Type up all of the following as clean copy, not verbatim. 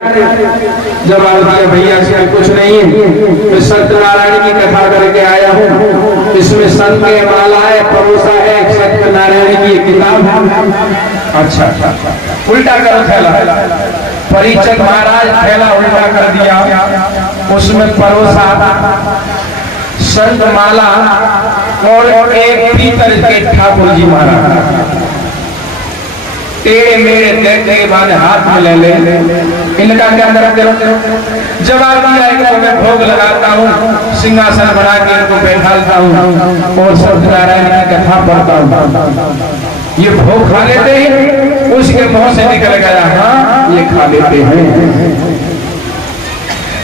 जवाब दिया भैया से कुछ नहीं है, मैं सत्यनारायण की कथा करके आया हूँ। इसमें संत के माला है, परोसा है, सत्यनारायण की किताब है। अच्छा उल्टा करो थैला, परीक्षक महाराज थैला उल्टा कर दिया, उसमें परोसा संत माला और एक पीतल के ठाकुर जी महाराज तेरे मेरे देखने के बाद हाथ में ले ले, इनका क्या करते हो? जवाब दिया कि मैं भोग लगाता हूँ, सिंहासन बना के इनको बैठाता हूँ और सत्यनारायण की कथा पढ़ता हूँ। ये भोग खा लेते हैं, उसके मुंह से निकल गया हाँ ये खा लेते हैं।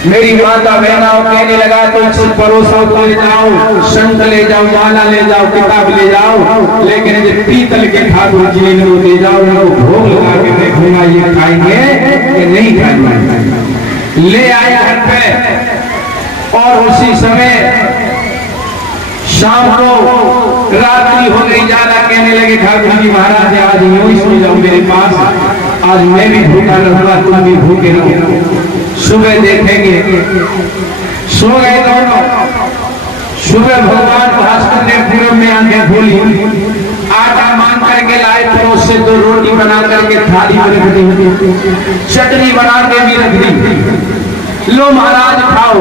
मेरी माता बहनाओं कहने लगा तो इस परोसा को ले जाओ, शंख ले जाओ, माला ले जाओ, किताब ले जाओ, लेकिन ये पीतल के ठाकुर जी इनको ले जाओ, इनको भोग लगा के देखूंगा ये खाएंगे कि नहीं खाएंगे। ले आया घर पे और उसी समय शाम को रात्रि हो गई, ज्यादा कहने लगे ठाकुर जी महाराज आज यूं ही सो जाओ मेरे पास, आज मैं भी भूखा रहूंगा तुम भी भूखे रहो, सुबह देखेंगे। सो गए दोनों। सुबह भगवान भास्कर ने पूरब में आंखें खोली, आटा मान करके लाए, परोस से 2 रोटी बना करके थाली में रख दी, चटनी बना के भी रख दी। लो महाराज खाओ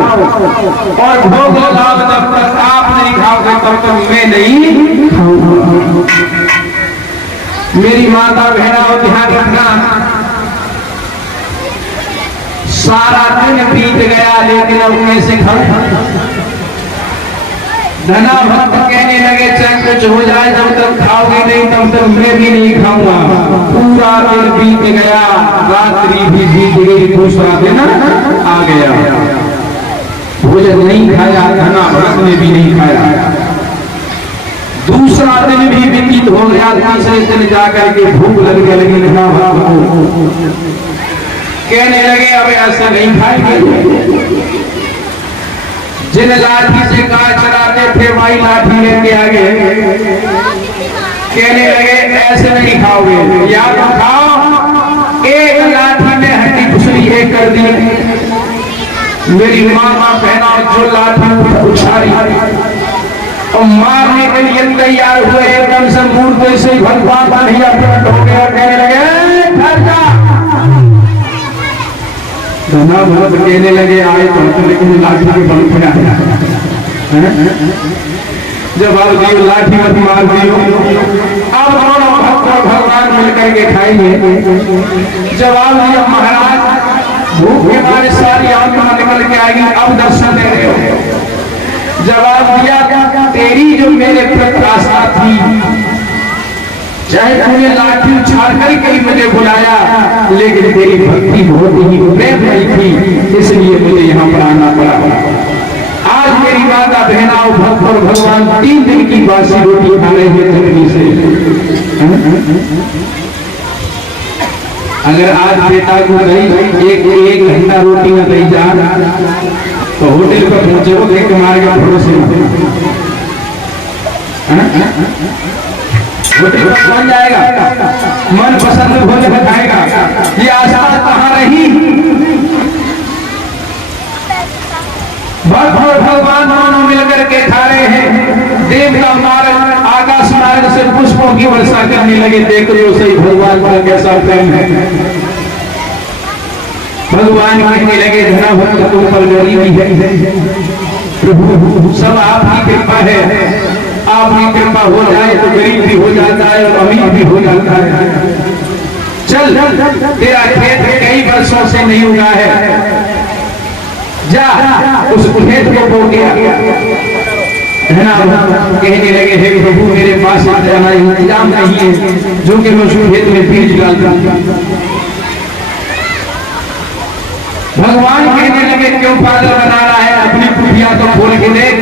और भोग लगाओ, जब तक आप नहीं खाओगे तब तक मैं नहीं खाऊंगा। मेरी माता बहनों ध्यान रखना, सारा दिन बीत गया लेकिन अब कैसे खाऊं? धना भक्त कहने लगे चाहे कुछ हो जाए, जब तक खाओगे नहीं तब तक मैं भी नहीं खाऊंगा। पूरा दिन बीत गया, रात्रि भी बीत गई, दूसरा दिन आ गया, भोजन नहीं खाया, धना भक्त ने भी नहीं खाया। दूसरा दिन भी व्यतीत हो गया, तीसरे दिन जाकर के भूख लगने लगी धना भक्त को। कहने लगे अब ऐसा नहीं खाएंगे। जिन लाठी से गाय चलाते थे वही लाठी लेके आ गए, कहने लगे ऐसे नहीं खाओगे, या तो खाओ, एक लाठी में हड्डी खुसरी है कर दी। मेरी मामा बहना जो लाठी उछाली और मारने के लिए तैयार हुए, एकदम से मूर्ति से भगवान का भैया प्रकट हो गया, कहने लगे घर जा। धना भक्त कहने लगे आए तो लेकिन लाठी के बल पे आया, जब आप दियो लाठी मत मार दियो, अब दोनों भक्त और भगवान मिलकर के खाएंगे। जवाब दिया महाराज भूख के मारे सारी आत्मा निकल के आएगी, अब दर्शन दे रहे हो। जवाब दिया तेरी जो मेरे प्रति आस्था थी, चाहे तूने लाठी उछाल करके ही मुझे बुलाया, लेकिन तेरी भक्ति बहुत ही प्रेम नहीं थी, इसलिए मुझे यहाँ पर आना पड़ा। आज मेरी माता बहनाओं भक्त और भगवान 3 दिन की बासी रोटी खा रहे हैं चटनी से। अगर आज बेटा को नहीं एक घंटा रोटी में नहीं जा तो होटल पर पहुंचे वो देख मारेगा पड़ोसी बन जाएगा, मन पसंद भोजन खाएगा। ये आशा कहाँ रही? भक्त और भगवान दोनों मिलकर के खा रहे हैं। देवता मार्ग आकाश मार्ग से पुष्पों की वर्षा करने लगे, देख रहे हो सही भगवान का कैसा प्रेम है। भगवान कहने लगे धना भक्त तुम पर गरीबी है, प्रभु सब आपकी कृपा है, आपकी कृपा हो जाए तो गरीब भी हो जाता है और अमीर भी हो जाता है। चल तेरा खेत कई वर्षों से नहीं उगा है, जा उस खेत को बो गया। कहने लगे हे प्रभु मेरे पास इतना इंतजाम नहीं है जो कि मैं उस खेत में बीज डालता। भगवान कहने लगे क्यों पागल बना रहा है, अपनी कुटिया तो खोल के देख,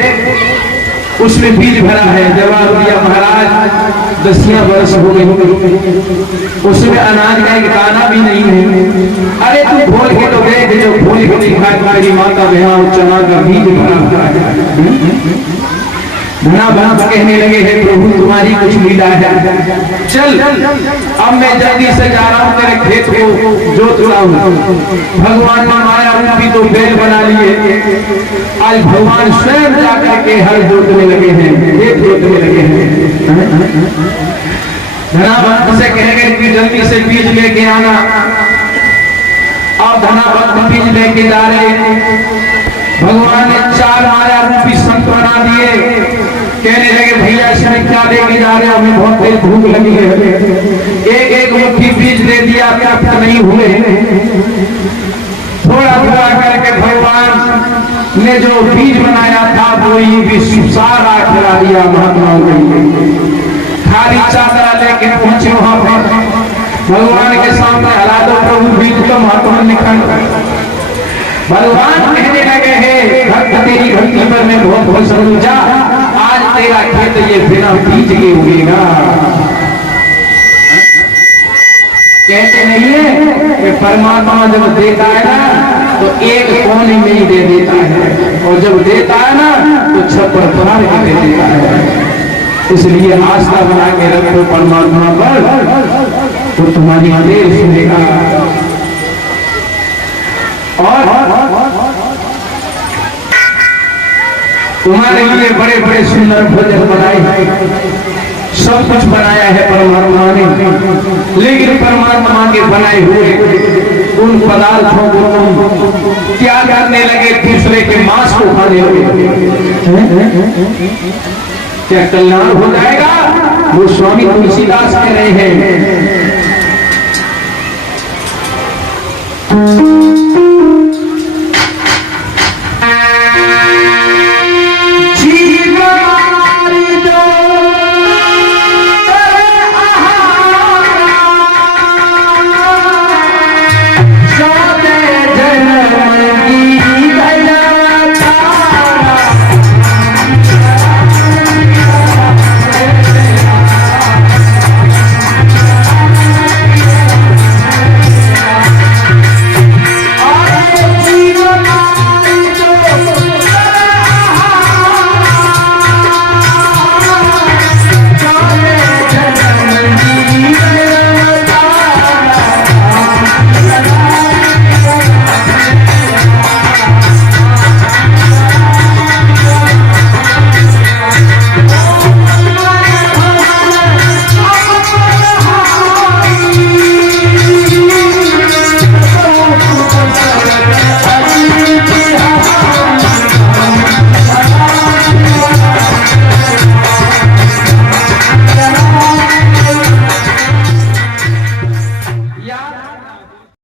उसमें बीज भरा है। जवाब दिया महाराज 10 वर्ष हो गए, उसमें अनाज का एक दाना भी नहीं है। अरे तू खोल के तो देख, जो खोल के दिखा मेरी माता बहना चना का बीज भरा है। धना भक्त कहने लगे हैं प्रभु तुम्हारी कुछ लीला है, चल अब मैं जल्दी से जा रहा हूँ तेरे खेत को जोत लाऊं। भगवान ने माया रूपी तो बैल बना लिए, आज भगवान स्वयं जाकर के हल जोतने लगे हैं, खेत जोतने लगे हैं। धना भक्त से कहेंगे कि जल्दी से बीज लेके आना। अब धना भक्त बीज लेके जा रहे हैं। भगवान ने 4 माया रूपी संत बना दिए, कहने लगे भैया इसमें क्या लेके जा रहे हो, हमें बहुत तेज भूख लगी है। एक एक मुट्ठी बीज दे दिया, प्राप्त नहीं हुए। थोड़ा थोड़ा करके भगवान ने जो बीज बनाया था वो ही भी सारा खिला दिया महात्माओं को। खाली चादरा लेके पहुंचे वहां पर भगवान के सामने, हला दो प्रभु बीज तो महात्मा निकल। भगवान कहने लगे हैं भक्त तेरी भक्ति पर मैं बहुत बहुत समझा, आज तेरा खेत ये बिना बीज के उगेगा। कहते नहीं है कि परमात्मा जब देता है ना तो एक कोने में ही दे देता है, और जब देता है ना तो छप्पर फाड़ के दे देता है। इसलिए आस्था बना के रखो परमात्मा पर, तो तुम्हारी देर सुनेगा। और तुम्हारे लिए बड़े बड़े सुंदर भोजन बनाए, सब कुछ बनाया है परमात्मा ने, लेकिन परमात्मा के बनाए हुए उन पदार्थों को तुम क्या करने लगे, दूसरे के मांस को खाने लगे। क्या कल्याण हो जाएगा? वो स्वामी तुलसीदास कह रहे हैं।